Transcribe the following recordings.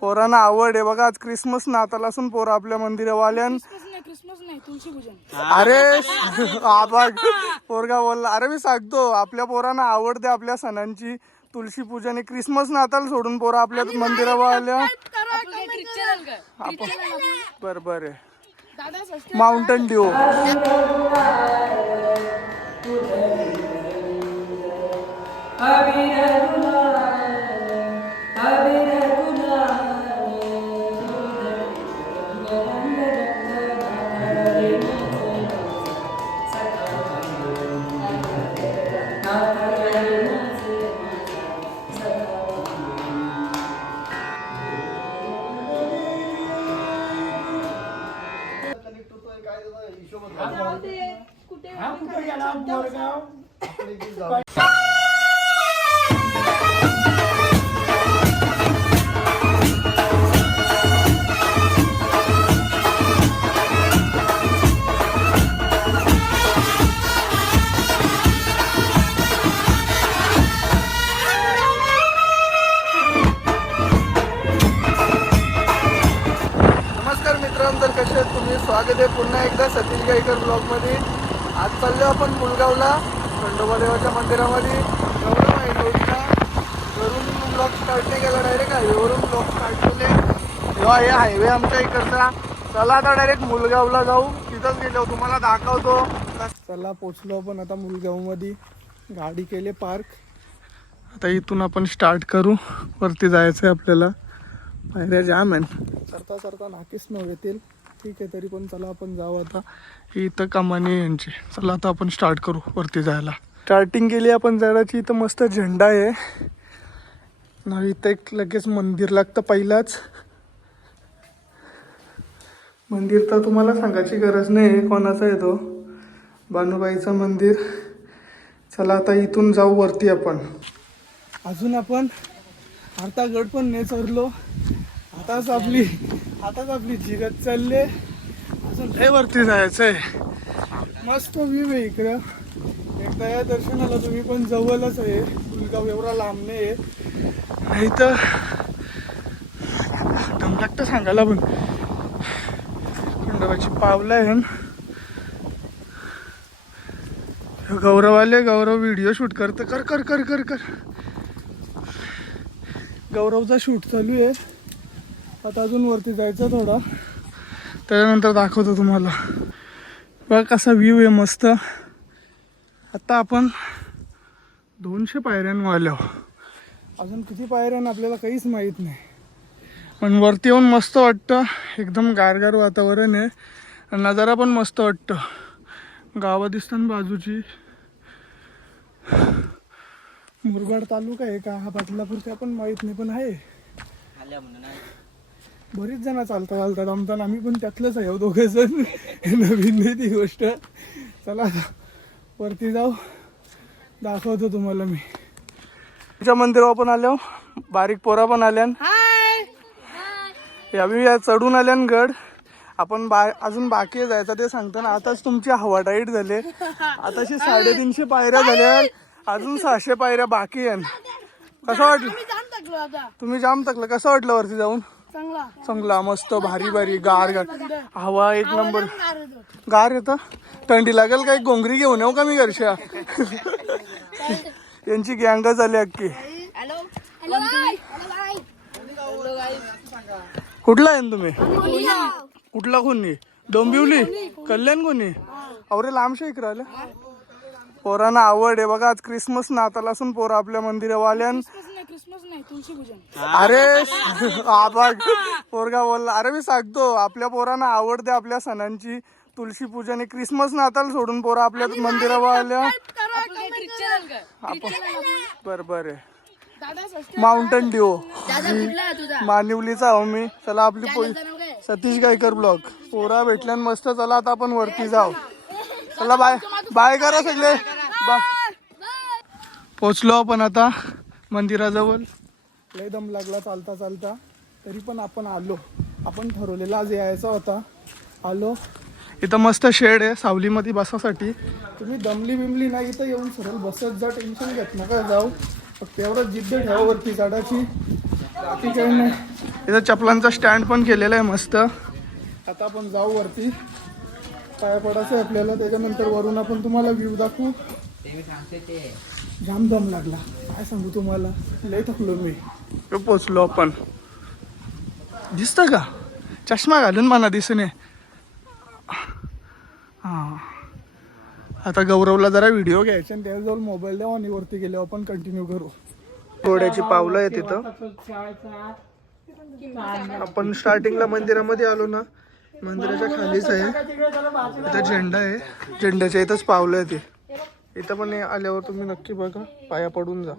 पोरांना आवड आहे बघा. आज क्रिसमस नाताला असून पोरं आपल्या मंदिरावाल्यान क्रिसमस नाही तुळशी पूजन. अरे आबा पोरगा बोलला. अरे मी सांगतो आपल्या पोरांना आवडते आपल्या सणांची तुळशी पूजन. क्रिसमस नाताल सोडून पोरं आपल्या मंदिरावाल्या बर बर आहे. माउंटन ड्यू तर कसे आहेत तुम्ही. स्वागत आहे पुन्हा एकदा सतीश गायकर ब्लॉगमध्ये. आज चाललो आपण मुलगावला खंडोबा देवाच्या मंदिरामध्ये. गौरव आहे रोजला घरून ब्लॉग स्टार्ट नाही केला, डायरेक्ट हायवेवरून ब्लॉग स्टार्ट केले. जेव्हा हे हायवे आमच्या इकडचा. चला आता डायरेक्ट मुलगावला जाऊ. तिथंच गेलो तुम्हाला दाखवतो. चला पोचलो आपण आता मुलगावमध्ये. गाडी केली पार्क. आता इथून आपण स्टार्ट करू. वरती जायचं आहे आपल्याला. पायऱ्या जाम आहे. चढता चढता नाकीच न येतील. ठीक आहे तरी पण चला आपण जाऊ आता. इथं कमानी यांची. चला आता आपण स्टार्ट करू वरती जायला. स्टार्टिंग केली आपण जायची. इथं मस्त झेंडा आहे ना. इथं एक लगेच मंदिर लागतं पहिलाच. मंदिर तर तुम्हाला सांगायची गरज नाही कोणाचं आहे तो. बानुबाईचं मंदिर. चला आता इथून जाऊ वरती आपण. अजून आपण अर्धा गड पण नाही चढलो. आताच आपली जिगत चालले. अजून लय वरती जायचं आहे. मस्त व्ह्यू आहे इकडं. एकदा या दर्शनाला तुम्ही पण जवळच आहे. मुलगाव एवढा लांब नाही आहे तर दम लागतं सांगायला पण. खंडोबाची पावलं आहे. गौरव व्हिडिओ शूट करतं. कर कर कर कर कर गौरवचा शूट चालू आहे. आता अजून वरती जायचं थोडा. त्याच्यानंतर दाखवतो तुम्हाला. बघा कसा व्ह्यू आहे मस्त. आता आपण 200 पायऱ्यांवर आलो. अजून किती पायऱ्यान आपल्याला काहीच माहीत नाही. पण वरती येऊन मस्त वाटतं. एकदम गारगार वातावरण आहे. नजारा पण मस्त वाटतं. गावं दिसतात बाजूची. मुरबाड तालुका आहे का हा बदलापूर ते पण माहीत नाही पण आहे. बरीच जण चालतात आमताना. आम्ही पण त्यातलंच आहे दोघे जण. नवीन नाही ती गोष्ट. चला वरती जाऊ. दाखवतो तुम्हाला मी. तुमच्या मंदिरावर पण आलो. बारीक पोरा पण आल्यान. यावी चढून आल्यान गड. आपण अजून बाकी आहे जायचं ते सांगताना. आताच तुमची हवा टाईट झाले. आताशी 350 पायऱ्या झाल्या. अजून 600 पायऱ्या बाकी आहे. कसं वाटलं तुम्ही जाम थकलं. कसं वाटलं वरती जाऊन. चांगला मस्त भारी गार हवा एक नंबर. गार येतं. थंडी लागेल काही गोंगरी घेऊन येऊ का मी घरच्या. यांची गँग झाली अख्खी. कुठला आहे तुम्ही. कुठला कोणी. डोंबिवली कल्याण कोणी. अरे लांबशा इकडे आलं. पोरांना आवड आहे बघा. आज क्रिसमस नाताला असून पोरं आपल्या मंदिरावाल्यान क्रिसमस नाही तुळशी पूजन. अरे आबा पोरगा बोलला. अरे मी सांगतो आपल्या पोरांना आवडते आपल्या सणांची तुळशी पूजन. क्रिसमस नाताल सोडून पोरं आपल्या मंदिरावाल्या बर बर आहे. माउंटन ड्यू मानिवलीचा आहो मी. चला आपली सतीश गायकर ब्लॉग. पोरा भेटल्यान मस्त. चला आता आपण वरती जाऊ. चला बाय करा सगळे. पोचलो आपण आता मंदिराजवळ. लय दम लागला चालता तरी पण आपण आलो. आपण ठरवलेला आज यायचा होता. आलो. इथं मस्त शेड आहे सावलीमध्ये बसासाठी. तुम्ही दमली बिमली नाही इथं येऊन सरळ बसत जा. टेन्शन घेत नका जाऊ. फक्त एवढं जिद्द ठेवा वरती चढायची. बाकी काही नाही. इथं चपलांचा स्टँड पण केलेला आहे मस्त. आता आपण जाऊ वरती, पाया पडायचं आहे आपल्याला. त्याच्यानंतर वरून आपण तुम्हाला व्ह्यू दाखवू. जाम दम लागला, काय सांगू तुम्हाला, लय थकलो मी. पोचलो आपण. दिसतं का चष्मा घालून मला दिसून आहे. हां आता गौरवला जरा व्हिडिओ घ्यायचा आणि त्याजवळ मोबाईल द्यावा आणि वरती गेल्यावर आपण कंटिन्यू करू. घोड्याची पावलं आहे तिथं. आपण स्टार्टिंगला मंदिरामध्ये आलो ना, मंदिराच्या खालीच आहे. इथं झेंडा आहे, झेंड्याच्या इथंच पावलं आहे ते. इथं पण आल्यावर तुम्ही नक्की बघा, पाया पडून जा.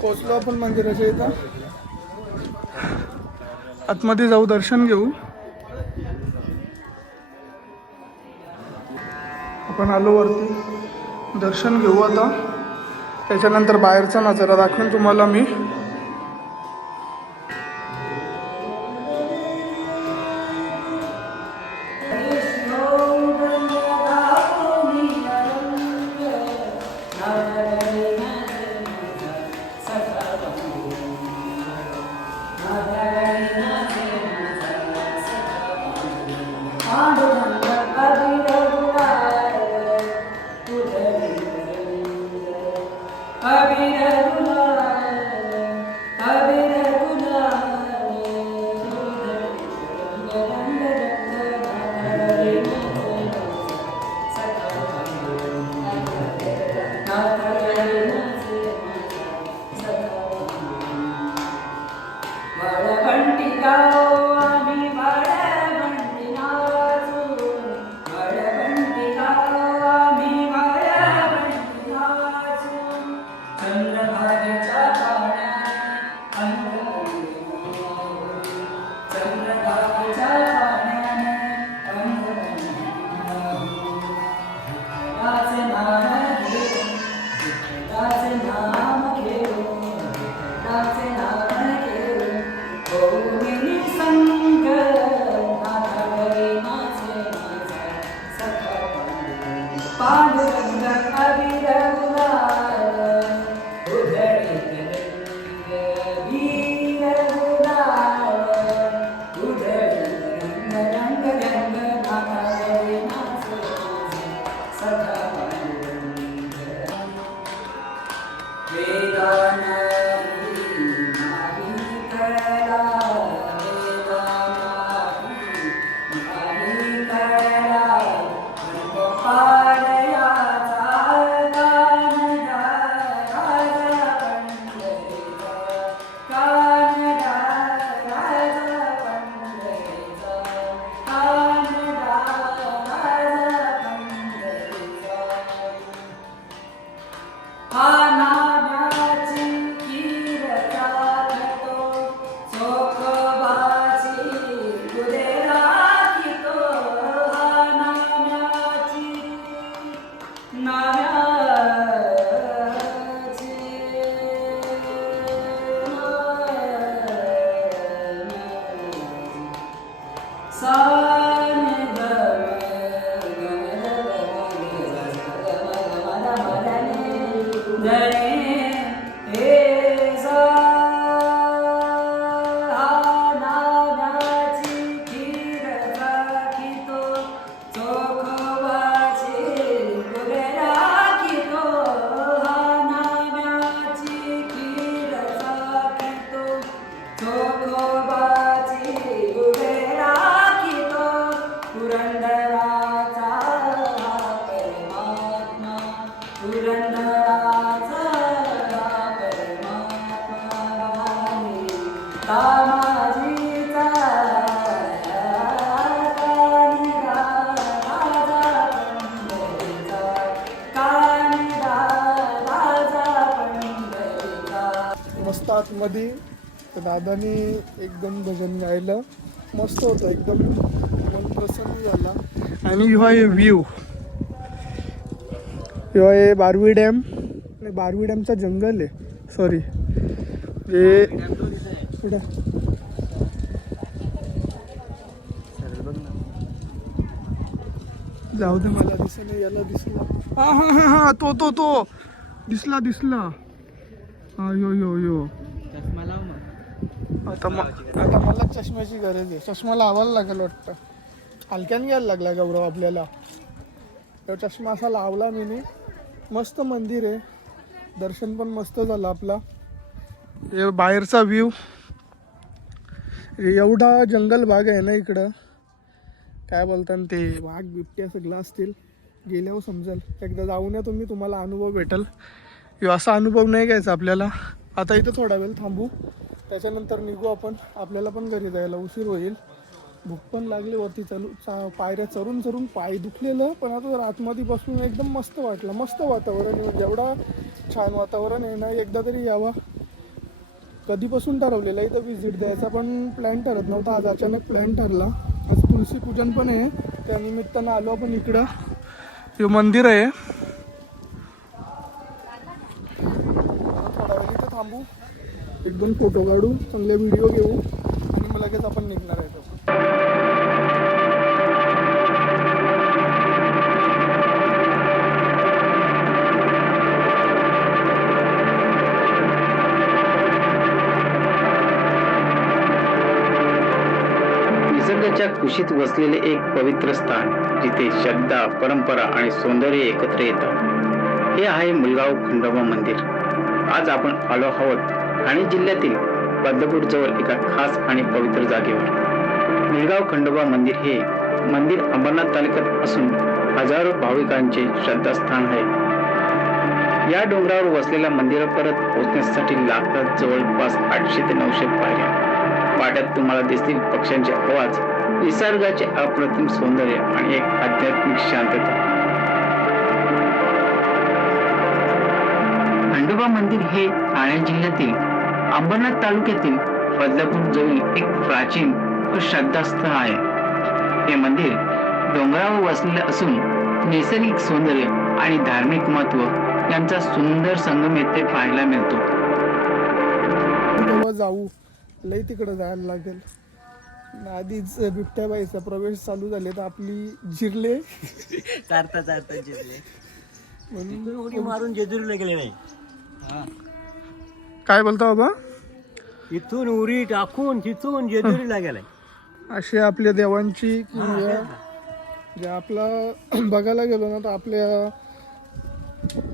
पोचलो आपण मंदिराच्या इथं. आतमध्ये जाऊ, दर्शन घेऊ. आपण आलो वरती, दर्शन घेऊ आता. त्याच्यानंतर बाहेरचा नजारा दाखवेन तुम्हाला मी. मस्त आतमध्ये तर दादानी एकदम भजन गायलं, मस्त होतं, एकदम मन प्रसन्न झाला. आणि ह्यो आहे व्ह्यू, ह्यो आहे बारवी डॅम. नाही, बारवी डॅमचा जंगल आहे, सॉरी हे पुढं जाऊ दे, मला दिसलं, याला दिसला. हा हा हा हा, तो दिसला. हा यो आता मला चष्म्याची गरज आहे. चष्मा लावायला लागेल वाटतं. हलक्यान घ्यायला लागला गौरव आपल्याला. तो चष्मा असा लावला मी. मस्त मंदिर आहे. दर्शन पण मस्त झालं आपला. हे बाहेरचा व्ह्यू. एवढा जंगल भाग आहे ना इकडं. काय बोलतात ते वाघ बिबट्या सगळं असतील. गेल्यावर समजेल. एकदा जाऊन या तुम्ही, तुम्हाला अनुभव भेटेल. असा अनुभव नाही घ्यायचा आपल्याला. आता इथं थोडा वेळ थांबू, त्याच्यानंतर निघू आपण. आपल्याला पण घरी जायला उशीर होईल. भूक पण लागली. वरती पायऱ्या चरून चरून पाय दुखलेलं, पण आता आतमध्ये बसून एकदम मस्त वाटलं. मस्त वातावरण आहे. जेवढा छान वातावरण आहे ना, एकदा तरी यावा. कधीपासून ठरवलेलं इथं व्हिजिट द्यायचा, पण प्लॅन ठरत नव्हता. आज अचानक प्लॅन ठरला. आज तुळशी पूजन पण आहे, त्या निमित्तानं आलो आपण इकडं. हे मंदिर आहे. थोडा वेळ इथं थांबू, एक दोन फोटो काढू, चांगले व्हिडिओ घेऊ आणि मग लगेच आपण निघणार आहे. निसर्गाच्या कुशीत वसलेले एक पवित्र स्थान, जिथे श्रद्धा, परंपरा आणि सौंदर्य एकत्र येतात, हे आहे मुलगाव खंडोबा मंदिर. आज आपण आलो आहोत ठाणे जिल्ह्यातील बदलापूर जवळ एका खास आणि पवित्र जागेवर. मुलगाव खंडोबा मंदिर हे मंदिर अंबरनाथ तालुक्यात असून हजारो भाविकांचे श्रद्धास्थान आहे. या डोंगरावर वसलेल्या मंदिरापर्यंत पोहोचण्यासाठी लागतात जवळपास 800 ते 900 पायऱ्या. वाट्यात तुम्हाला दिसतील पक्ष्यांचे आवाज, निसर्गाचे अप्रतिम सौंदर्य आणि एक आध्यात्मिक शांतता. खंडोबा मंदिर हे ठाणे जिल्ह्यातील अंबरनाथ तालुक्यातील बदलापूर जवळ एक प्राचीन व श्रद्धास्थळ आहे. हे मंदिर डोंगरावर वसलेले असून नैसर्गिक सौंदर्य आणि धार्मिक महत्त्व यांचा सुंदर संगम येथे पाहायला मिळतो. तेव्हा जाऊ, लई तिकडं जायला लागेल. आधीच बिबट्याबाईचा प्रवेश चालू झाले तर आपली जिरले चारता जिरले म्हणून उडी मारून जेजुरीला गेले नाही. काय बोलता बाबा. इथून उरी टाकून तिथून जेजुरीला गेलाय. अशी आपल्या देवांची किंवा जे आपला बघायला गेलो ना तर आपल्या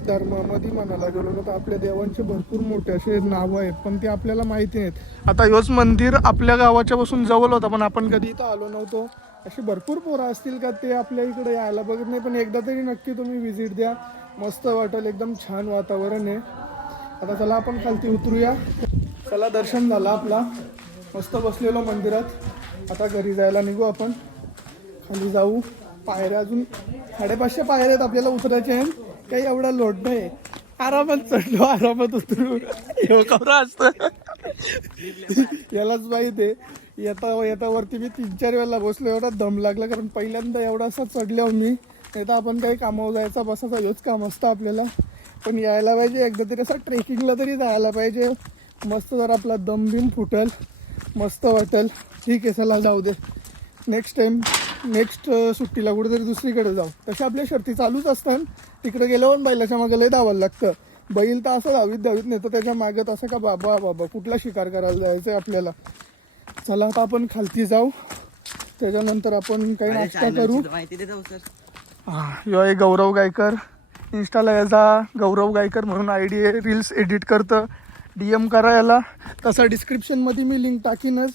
धर्मामध्ये म्हणायला गेलो ना तर आपल्या देवांचे भरपूर मोठे असे नावं आहेत, पण ते आपल्याला माहिती नाहीत. आता योच मंदिर आपल्या गावाच्या पासून जवळ होता, पण आपण कधी इथं आलो नव्हतो. अशी भरपूर पोरं असतील का ते आपल्या इकडे यायला बघत नाही, पण एकदा तरी नक्की तुम्ही व्हिजिट द्या. मस्त वाटेल. एकदम छान वातावरण आहे. आता चला आपण खालती उतरूया. चला, दर्शन झालं आपला. मस्त बसलेलो मंदिरात. आता घरी जायला निघू आपण. खाली जाऊ. पायऱ्या अजून 550 पायऱ्या आहेत आपल्याला उतरायचे आहेत. काही एवढा लोड नाही. आरामात चढलो, आरामात उतरू. कवरा असतं यालाच माहिती आहे. येता वरती मी 3-4 वेळेला बसलो. एवढा दम लागला, कारण पहिल्यांदा एवढासा चढलो मी. नाही तर आपण काही कामावर जायचा बसायचा हेच काम असतं आपल्याला. पण यायला पाहिजे एकदा तरी, असं ट्रेकिंगला तरी जायला पाहिजे. मस्त जर आपला दम बिम फुटेल, मस्त वाटेल. ठीक आहे, चला जाऊ दे. नेक्स्ट सुट्टीला कुठेतरी दुसरीकडे जाऊ. तशा आपल्या शर्ती चालूच असतात. तिकडे गेल्यावर बैलाच्या मागे लय धावायला लागतं. बैल तर असं धावीत नाही तर त्याच्या मागत असं का बाबा कुठला शिकार करायला जायचं आहे आपल्याला. चला आता आपण खालती जाऊ. त्याच्यानंतर आपण काही नाश्ता करू. यो गौरव गायकर. इंस्टाला याचा गौरव गायकर म्हणून ID आहे. रील्स एडिट करतं. DM करा याला. तसा डिस्क्रिप्शनमध्ये मी लिंक टाकीनच.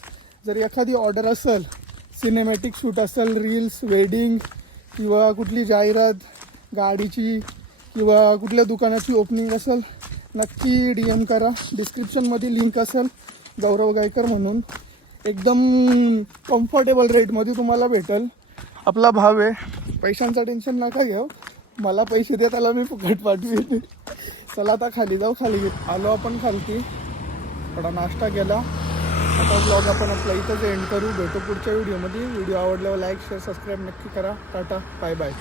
जर एखादी ऑर्डर असेल, सिनेमॅटिक शूट असेल, रील्स, वेडिंग किंवा कुठली जाहिरात गाडीची किंवा कुठल्या दुकानाची ओपनिंग असेल, नक्की DM करा. डिस्क्रिप्शनमध्ये लिंक असेल गौरव गायकर म्हणून. एकदम कम्फर्टेबल रेटमध्ये तुम्हाला भेटेल. आपला भाव आहे. पैशांचं टेन्शन नका घेऊ. मला पैसे द्या, त्याला मी फुकट पाठवेन. चला आता खाली जाऊ. खाली आलो आपण खालती. थोडा नाश्ता केला. आता ब्लॉग आपण आपला इथंच एंड करू. भेटू पुढच्या व्हिडिओमध्ये. व्हिडिओ आवडल्यावर लाईक, शेअर, सबस्क्राईब नक्की करा. Tata, bye bye.